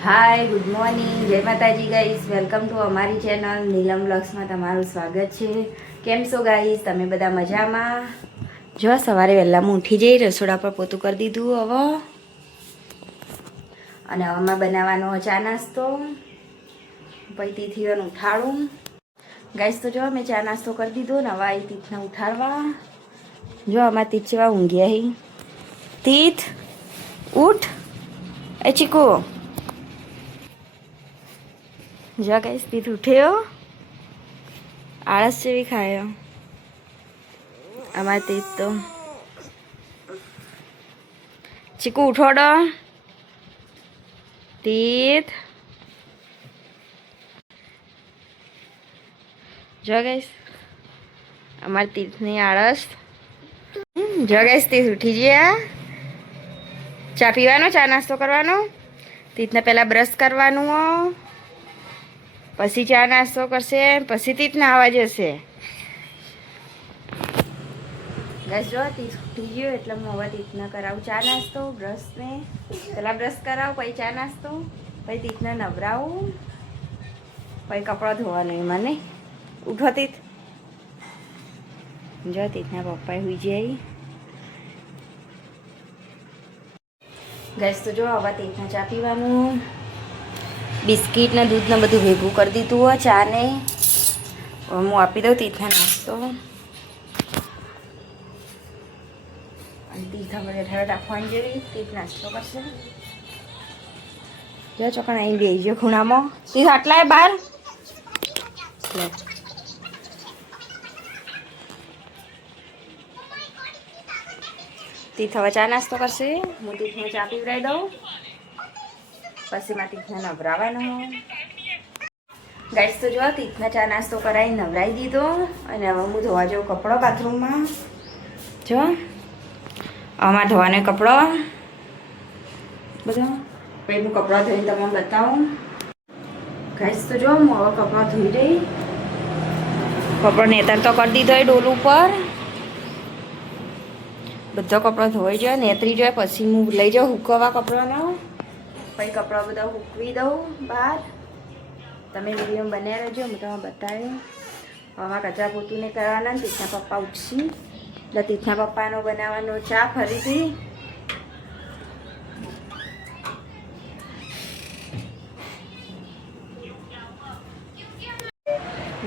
હાય, good morning, જય માતાજી guys. Welcome to અમારી ચેનલ નીલમ વ્લોગ્સમાં તમારું સ્વાગત છે. કેમ છો ગાઈસ? તમે બધા મજામાં? જો સવારે વહેલા હું ઉઠી જઈ રસોડા પર પોતું કરી દીધું હવે, અને હવામાં બનાવવાનો ચા નાસ્તો. પછી તીથી ઉઠાડું ગાઈસ. તો જો મેં ચા નાસ્તો કરી દીધો ને હવે આવી તીથને ઉઠાડવા. જો અમારા તીથ જેવા ઊંઘ્યા હી. તીથ ઉઠ, એ ચીકુ. જો ગાઈસ તીથ ઉઠ્યો, આળસ જેવી ખાયો અમારે તીથ તો. ચીકુ ઉઠોડો, તીથ. જો ગાઈસ અમારે તીથની આળસ. જો ગાઈસ તીથ ઉઠી ગયા. ચા પીવાનો, ચા નાસ્તો કરવાનો. તીથને પહેલાં બ્રશ કરવાનું, પછી ચા નાસ્તો કરશે, પછી તીથ નાહવા જશે. ગાઈસ જો તીથ ઉઠી ગયો એટલે હું હવે તીથને કરાવું ચા નાસ્તો. બ્રશને પહેલાં બ્રશ કરાવું, પછી ચા નાસ્તો, પછી તીથને નવરાવું, પછી કપડાં ધોવાનું. એમાં નહીં ઉઠો તીથ. જો તીથના પપ્પાએ સુઈ જાય. ગાઈસ તો જો હવે તીથને ચા પીવાનું. બિસ્કીટ ને દૂધ ને બધું ભેગું કરી દીધું હોય ચા ને. હું આપી દઉં તીથને નાસ્તો. અને તીથ હવે ઠેઠ રાખવાની જેવી તીથ નાસ્તો કરશે. જો ચોકણ અહીં બેસી ગયો ખૂણામાં. તીથ આટલાય બહાર તીથ હવે ચા નાસ્તો કરશે. હું તીથને ચા પીવડાવી દઉં, પછી માં તીથને નવરાવાનો. ગાઈસ તો જો તીથને ચા નાસ્તો કરાવી નવરાવી દીધો, અને હવે હું ધોવા જાઉં કપડો બાથરૂમમાં. જો આમાં ધોવાનો કપડો બધો. પછી હું કપડાં ધોઈને તમને બતાવું. ગાઈસ તો જો હું હવે કપડાં ધોઈ દઈ. કપડો નેતર તો કરી દીધો એ ડોલ ઉપર. બધો કપડો ધોઈ જાય, નેતરી જાય, પછી હું લઈ જાઉં હુકવવા કપડાનો. પછી કપડાં બધા સૂકવી દઉં બહાર. તમે વિડીયો બનાવી રહેજો, હું તમને બતાવ્યું. આમાં કચરા પોતું નહીં કરવાના. તીથના પપ્પા ઉઠશી એટલે તીથના પપ્પાનો બનાવવાનો ચા ફરીથી.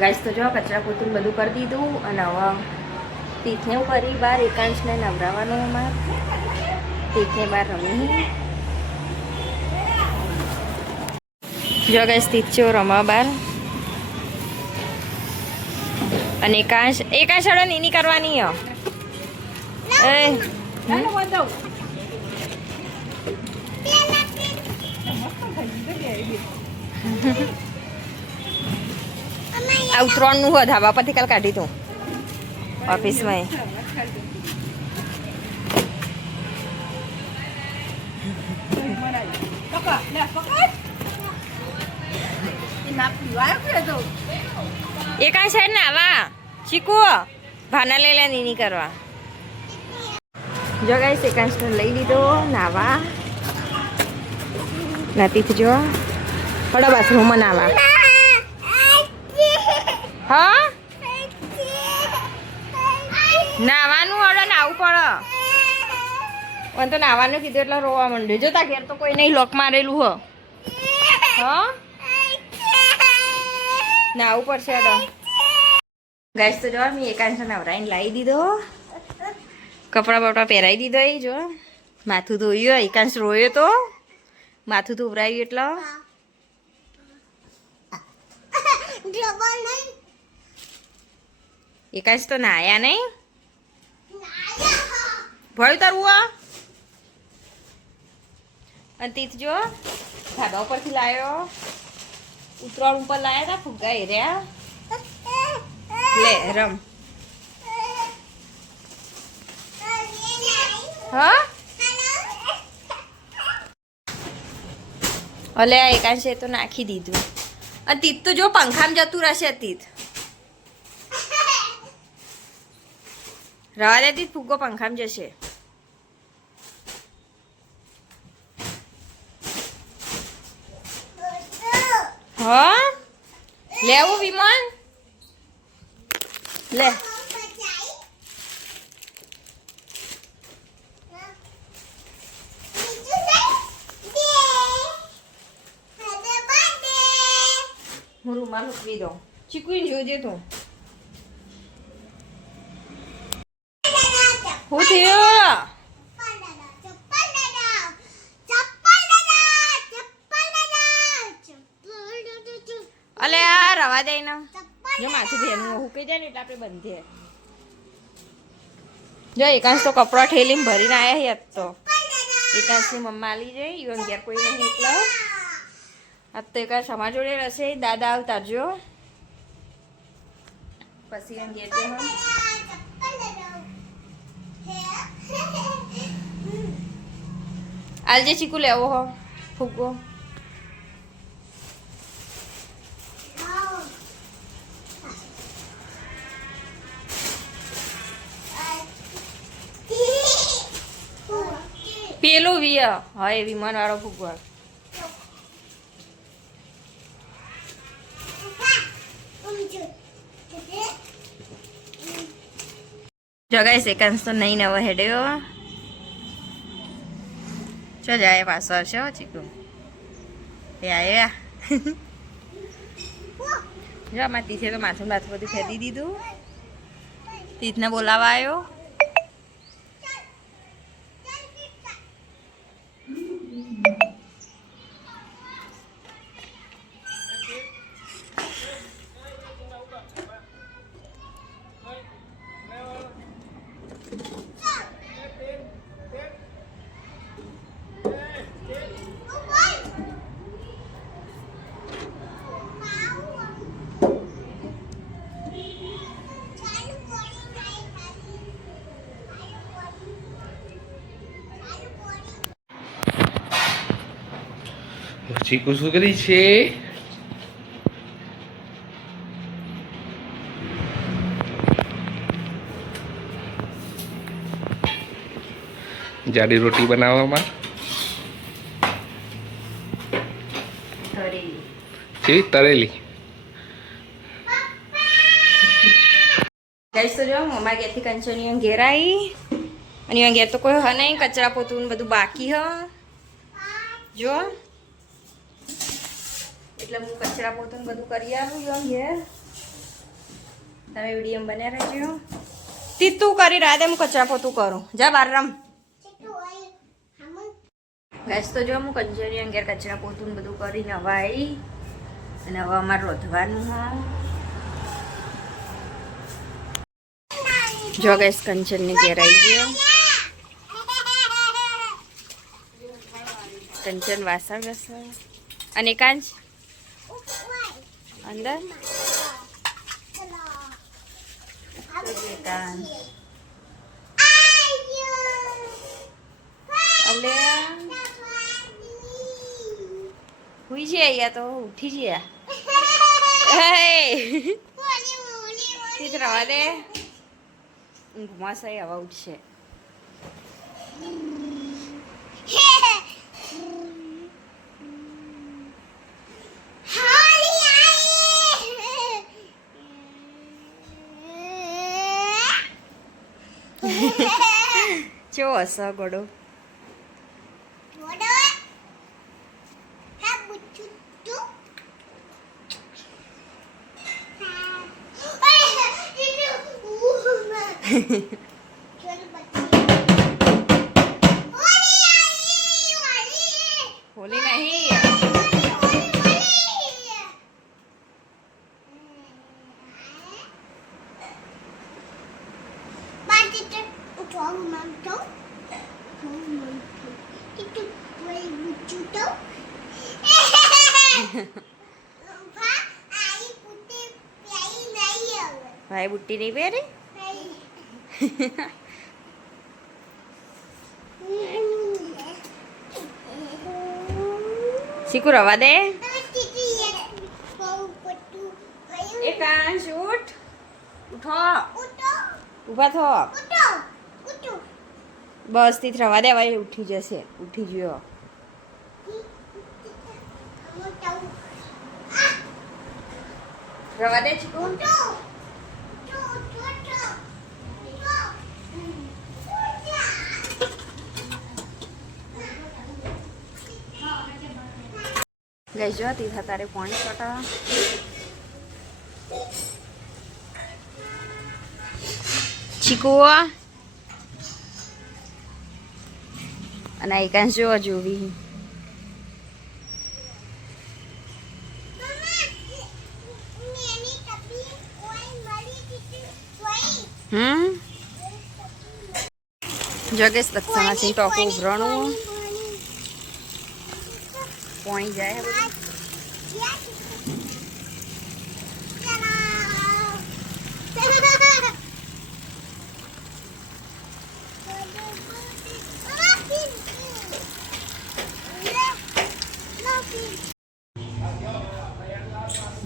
ગાઈસ તો જો કચરા પોતું બધું કરી દીધું, અને હવે તીથને કરી બહાર એકાંશને નવરાવવાનું. અમારે તીથને બહાર રમી. જો ગાઈસ તીથ છે રમવા બહાર. અને એકાંશ હળો નીની કરવાની હો. આ ઉતરણનું હોય ધાબા પરથી કાલ કાઢી તું ઓફિસમાં. એકાંશ ને આવા ચીકુ ભાના લઈ લે નીની કરવા. જો ગાઈસ એકાંશને લઈ લીધો નાવા. નાતી જો હળો બાથરૂમમાં નાવા. હા નાવાનું હળો, નાવું પડે. મને તો નાવાનું કીધું એટલે રોવા માંડ્યું. જો તા ઘેર તો કોઈ નહીં, લોક મારેલું હો. હા નાવું પડશે. ગાઈસ તો જો મેં એકાંશ નવરાઈને લાવી દીધો. કપડાં બપડા પહેરાવી દીધો. એ જો માથું ધોયું. એકાંશ રોયો તો માથું ધોવરાયું એટલે. એકાંશ તો નાયા નહીં. ભય તરવું. અને તીથ જો ધાબા ઉપરથી લાવ્યો. ઉતરાણ ઉપર લાયા હતા ફુગ્ગા હેર્યા. લે રમ. હા અલે આ એકાંશે તો નાખી દીધું. અને તીથ તો જો પંખામાં જતું રહેશે. તીથ રવા દે. તીથ ફુગ્ગો પંખામાં જશે. હા લેવું વિમાન લે હું રૂમાલ મૂકવી દઉં ચીકુને જોજે તું શું થયું અલે આ રવા દે ને જો માથું ભેનું હુકાઈ જાય ને એટલે આપણે બંધીએ જો એકાંશ તો કપડા ઠેલીમાં ભરીને આવ્યા છે તો એકાંશની મમ્મા આલી જાય ઈવન ઘેર કોઈ નહીં એટલે આજ તો એકાંશ અમારા જોડે રહેશે દાદા આવતા જો પછી એમ ઘેર છે આજે ચીકુ લેવો હો ફૂગો પેલું વિય હા એ વિમાન વાળો ફૂગો જગાઈ સેકન્ડ તો નહીં નવો હેડ્યો ચો જાય પાછળ છે ચીકુ એ આવ્યા જો આમાં તીથે તો માથું બધું ફેદી દીધું તીથને બોલાવા આવ્યો ચીકુ શું કરી છે જાડી રોટી બનાવવામાં કેવી તરેલી ગાઈસ તો જો મમ્મા ઘેરથી કંચનીઓ ઘેર આવી અને અહીંયા ઘેર તો કોઈ હ નહીં કચરા પોતું બધું બાકી હ જો એટલે હું કચરા પોતું બધું કરી આવું યો ઘેર તમે વિડીયો બન્યા રહેજો તું કરી રાધે હું કચરા પોતું કરું જા બાર રમ ગાઈસ તો જો હું કંચનીઓ ઘેર કચરા પોતું બધું કરીને હવે આવી અને હવે અમારે રોધવાનું હા જો ગાઈસ કંચનની ઘેર આવી ગયો કંચન વાસણ વાસણ અને કાંચ અંદર કાંચ અલે હુઈ છે અહીંયા તો ઉઠી ગયા ઠીક રવા દે ઊંઘમાં સહી હવા ઉઠશે ચો હશે ગોડો હોલી નહીં ભાઈ બુટ્ટી નહીં પહેરી શીખુ રવા દે એ કાંચ ઉઠ ઉઠો ઊભા થો બસ થી રવા દે હવે ઉઠી જશે ઉઠી ગયો રવા દે ચીકુ. ગઈ જો તીથા તારે પાણી છોટા. ચીકુ અને એકાંશ જો જોવી. જગેશ દક્ષામાં સિંહ ટોકો ઉભરણું પાણી જાય.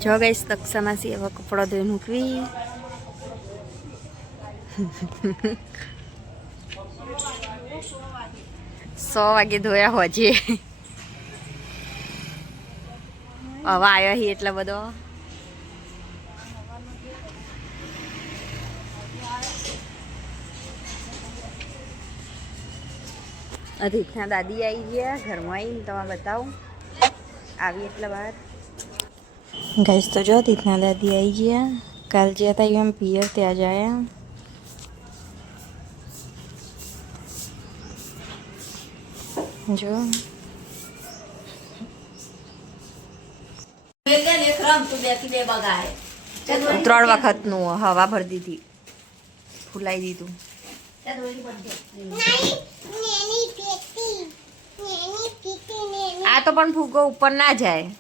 જો ગઈશ દક્ષામાં સિંહ હવે કપડો ધોઈ મૂકવી. 100 વાગે ધોયા હોજે. હવે આવ્યો હી એટલે બધો. અધિકના દાદી આવી ગયા ઘરમાં આવીને તમે બતાવું આવી એટલે બહાર. ગાઈસ તો જો અધિકના દાદી આવી ગયા. કાલ જ્યાં હતા એમ પિયર ત્યાં જાય. જો 3 વખતનું હવા ભરી દીધી, ફૂલાઈ દીધું. આ તો પણ ફૂગો ઉપર ના જાય.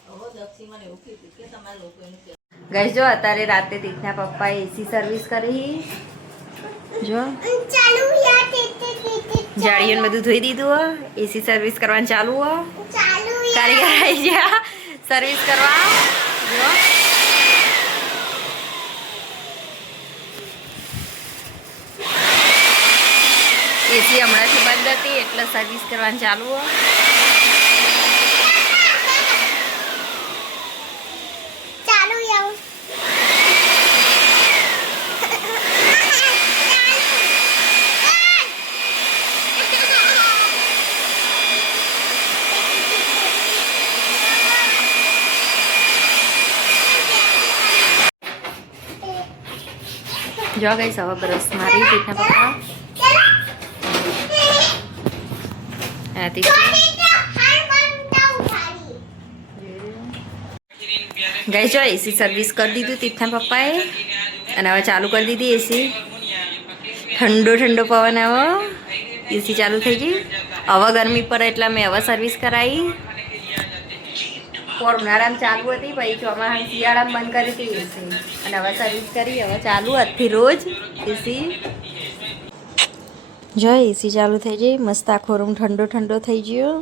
ગઈ જો અત્યારે રાતે તીથના પપ્પા એસી સર્વિસ કરી. જો જાળીઓને બધું ધોઈ દીધું. એસી સર્વિસ કરવાનું ચાલુ હો. કારીગર આવી ગયા સર્વિસ કરવા. જો એસી હમણાંથી બંધ હતી એટલે સર્વિસ કરવાનું ચાલુ હો. જો ગઈ હવે બ્રશ મારી તીથના પપ્પા. ગઈ જો એસી સર્વિસ કરી દીધું તીથના પપ્પાએ અને હવે ચાલુ કરી દીધી એસી. ઠંડો ઠંડો પવન આવો. એસી ચાલુ થઈ ગઈ. હવે ગરમી પડે એટલે મેં હવે સર્વિસ કરાવી. પર ઉનાળામાં ચાલુ હતી પછી ચોમાસા શિયાળામાં બંધ કરી હતી એસી અને હવે સર્વિસ કરી. હવે ચાલુ આજથી રોજ એસી. જો એસી ચાલુ થઈ ગઈ. મસ્ત આખો રૂમ ઠંડો ઠંડો થઈ ગયો.